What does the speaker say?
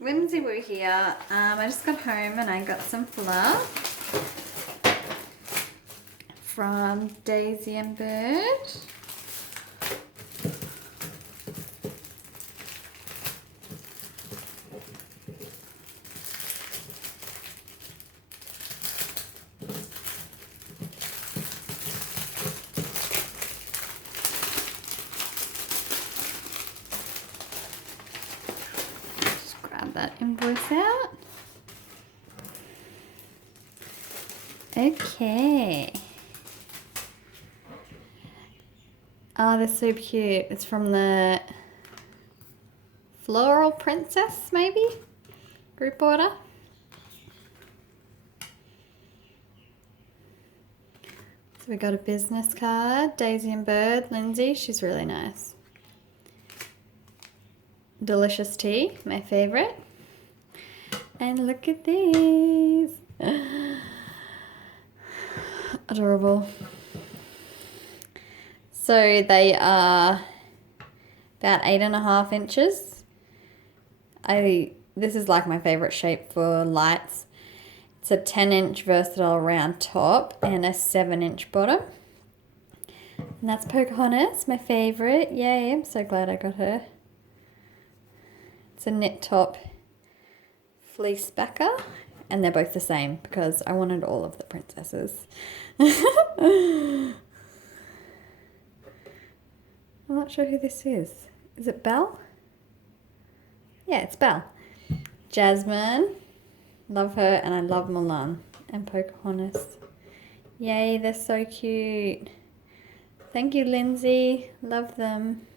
Lindsay, we're here. I just got home and I got some fluff from Daisy and Bird. Grab that invoice out. Okay. Oh, they're so cute. It's from the Floral Princess, maybe? Group order. So we got a business card. Daisy and Bird. Lindsay, she's really nice. Delicious tea, my favorite. And look at these. Adorable. So they are about 8.5 inches. This is like my favorite shape for lights. It's a 10-inch versatile round top and a 7-inch bottom. And that's Pocahontas, my favorite. Yay, I'm so glad I got her. It's a knit top fleece backer, and they're both the same because I wanted all of the princesses. I'm not sure who this is. Is it Belle? Yeah, it's Belle. Jasmine, love her, and I love Mulan and Pocahontas. Yay, they're so cute. Thank you, Lindsay. Love them.